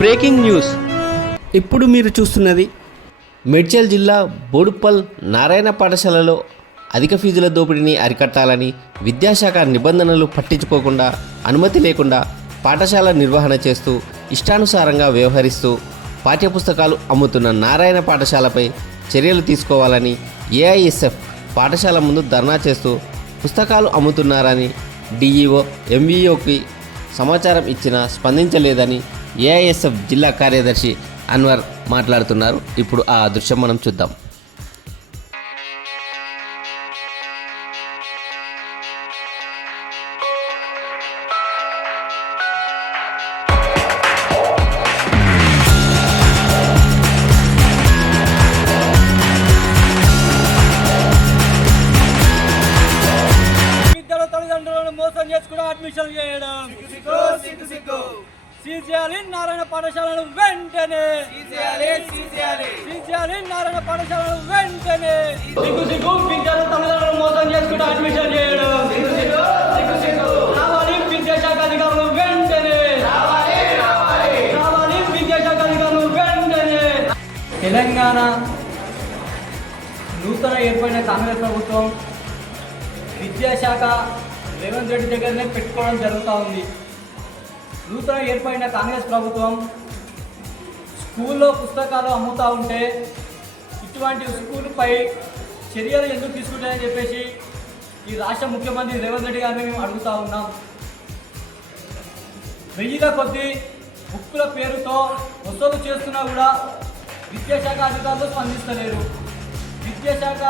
Breaking news. ఇప్పుడు మీరు చూస్తున్నది మేడ్చల్ జిల్లా బోడుప్పల్ నారాయణ పాఠశాలలో అధిక ఫీజుల దోపిడీని అరికట్టాలని విద్యాశాఖ నిబంధనలు పట్టించుకోకుండా అనుమతి లేకుండా పాఠశాల నిర్వహణ చేస్తూ ఇష్టానుసారంగా వ్యవహరిస్తూ పాఠ్యపుస్తకాలు అమ్ముతున్న నారాయణ పాఠశాలపై చర్యలు తీసుకోవాలని ఏఐఎస్ఎఫ్ పాఠశాల ముందు ధర్నా చేస్తూ పుస్తకాలు అమ్ముతున్నారని డిఈఓ ఎంవీఓకి సమాచారం ఇచ్చినా స్పందించలేదని ఏఐఎస్ఎఫ్ జిల్లా కార్యదర్శి అన్వర్ మాట్లాడుతున్నారు. ఇప్పుడు ఆ దృశ్యం మనం చూద్దాం. మోసం చేసుకుని అడ్మిషన్ చేయడం. సీజ్ చేయాలి నారాయణ పాఠశాలను వెంటనే. సీజ్ చేయాలి నారాయణ పాఠశాలను వెంటనే. సిగ్గు సిగ్గు మోసం చేసుకుంటూ అడ్మిషన్ చేయడం. రావాలి విద్యాశాఖ అధికారులు వెంటనే. రావాలి విద్యాశాఖ అధికారులు వెంటనే. తెలంగాణ నూతన ఏర్పడిన కాంగ్రెస్ ప్రభుత్వం విద్యాశాఖ రేవంత్ రెడ్డి దగ్గరనే పెట్టుకోవడం జరుగుతూ ఉంది. నూతన ఏర్పడిన కాంగ్రెస్ ప్రభుత్వం స్కూల్లో పుస్తకాలు అమ్ముతూ ఉంటే ఇటువంటి స్కూల్పై చర్యలు ఎందుకు తీసుకుంటాయని చెప్పేసి ఈ రాష్ట్ర ముఖ్యమంత్రి రేవంత్ రెడ్డి గారిని మేము అడుగుతూ ఉన్నాం. వెయ్యిల కొద్దీ బుక్కుల పేరుతో వసూలు చేస్తున్నా కూడా విద్యాశాఖ అధికారులు స్పందిస్తలేరు. విద్యాశాఖ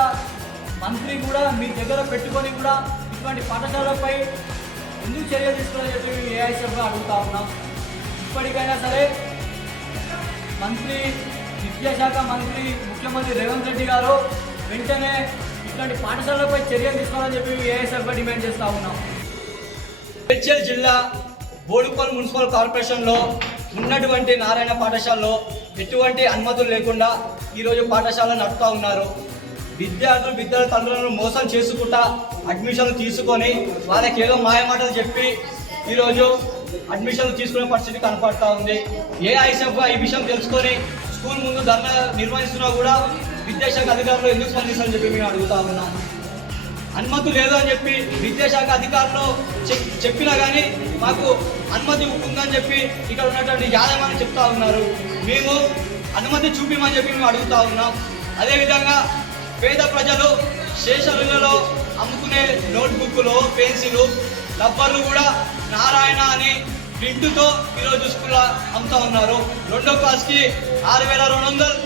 మంత్రి కూడా మీ దగ్గర పెట్టుకొని కూడా ఇటువంటి పాఠశాలపై ఎందుకు చర్యలు తీసుకోవాలని చెప్పి మేము ఏఐసీఎఫ్గా అడుగుతా ఉన్నాం. ఇప్పటికైనా సరే మంత్రి విద్యాశాఖ మంత్రి ముఖ్యమంత్రి రేవంత్ రెడ్డి గారు వెంటనే ఇట్లాంటి పాఠశాలలపై చర్యలు తీసుకోవాలని చెప్పి ఏఐసీఎఫ్గా డిమాండ్ చేస్తూ ఉన్నాం. మేడ్చల్ జిల్లా బోడుపల్ మున్సిపల్ కార్పొరేషన్లో ఉన్నటువంటి నారాయణ పాఠశాలలో ఎటువంటి అనుమతులు లేకుండా ఈరోజు పాఠశాల నడుపుతా ఉన్నారు. విద్యార్థులు విద్యార్థుల తండ్రులను మోసం చేసుకుంటా అడ్మిషన్లు తీసుకొని వాళ్ళకి ఏదో మాయమాటలు చెప్పి ఈరోజు అడ్మిషన్లు తీసుకునే పరిస్థితి కనపడతా ఉంది. ఏ ఈ విషయం తెలుసుకొని స్కూల్ ముందు ధర్నా నిర్వహిస్తున్నా కూడా విద్యాశాఖ అధికారులు ఎందుకు స్పందిస్తారని చెప్పి మేము అడుగుతా ఉన్నాం. అనుమతి లేదు అని చెప్పి విద్యాశాఖ అధికారులు చెప్పినా కానీ మాకు అనుమతి ఉందని చెప్పి ఇక్కడ ఉన్నటువంటి యాదమని చెప్తా ఉన్నారు. మేము అనుమతి చూపిమని చెప్పి మేము అడుగుతా ఉన్నాం. అదేవిధంగా పేద ప్రజలు స్టేషన్లలో అమ్ముకునే నోట్బుక్లు పెన్సిలు రబ్బర్లు కూడా నారాయణ అని ప్రింట్తో ఈరోజు స్కూల్లో అమ్ముతా ఉన్నారు. రెండో క్లాస్కి ఆరు వేల రెండు వందలు.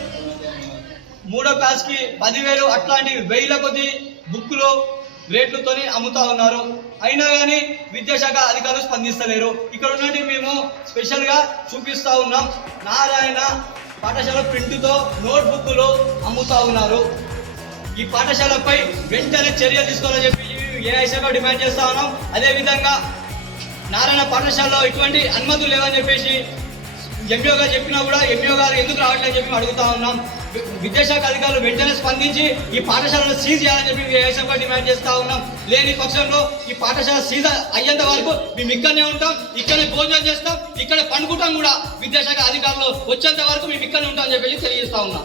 మూడో క్లాస్కి పదివేలు. అట్లాంటి వేల కొద్ది బుక్కులు రేట్లతోని అమ్ముతా ఉన్నారు. అయినా కానీ విద్యాశాఖ అధికారులు స్పందిస్తలేరు. ఇక్కడ ఉన్నది మేము స్పెషల్గా చూపిస్తూ ఉన్నాం. నారాయణ పాఠశాల ప్రింట్తో నోట్బుక్లు అమ్ముతా ఉన్నారు. ఈ పాఠశాలపై వెంటనే చర్యలు తీసుకోవాలని చెప్పి ఏఐసీగా డిమాండ్ చేస్తా ఉన్నాం. అదేవిధంగా నారాయణ పాఠశాలలో ఇటువంటి అనుమతులు లేవని చెప్పేసి ఎంఈఓ గారు చెప్పినా కూడా ఎంఈఓ గారు ఎందుకు రావట్లేదని చెప్పి అడుగుతా ఉన్నాం. విద్యాశాఖ అధికారులు వెంటనే స్పందించి ఈ పాఠశాలను సీజ్ చేయాలని చెప్పి ఏఐసీగా డిమాండ్ చేస్తా ఉన్నాం. లేని పక్షంలో ఈ పాఠశాల సీజ్ అయ్యేంత వరకు మేము ఇక్కడనే ఉంటాం ఇక్కడనే భోజనం చేస్తాం ఇక్కడ పండుకుంటాం కూడా. విద్యాశాఖ అధికారులు వచ్చేంత వరకు మేము ఇక్కడనే ఉంటాం అని చెప్పేసి తెలియజేస్తా ఉన్నాం.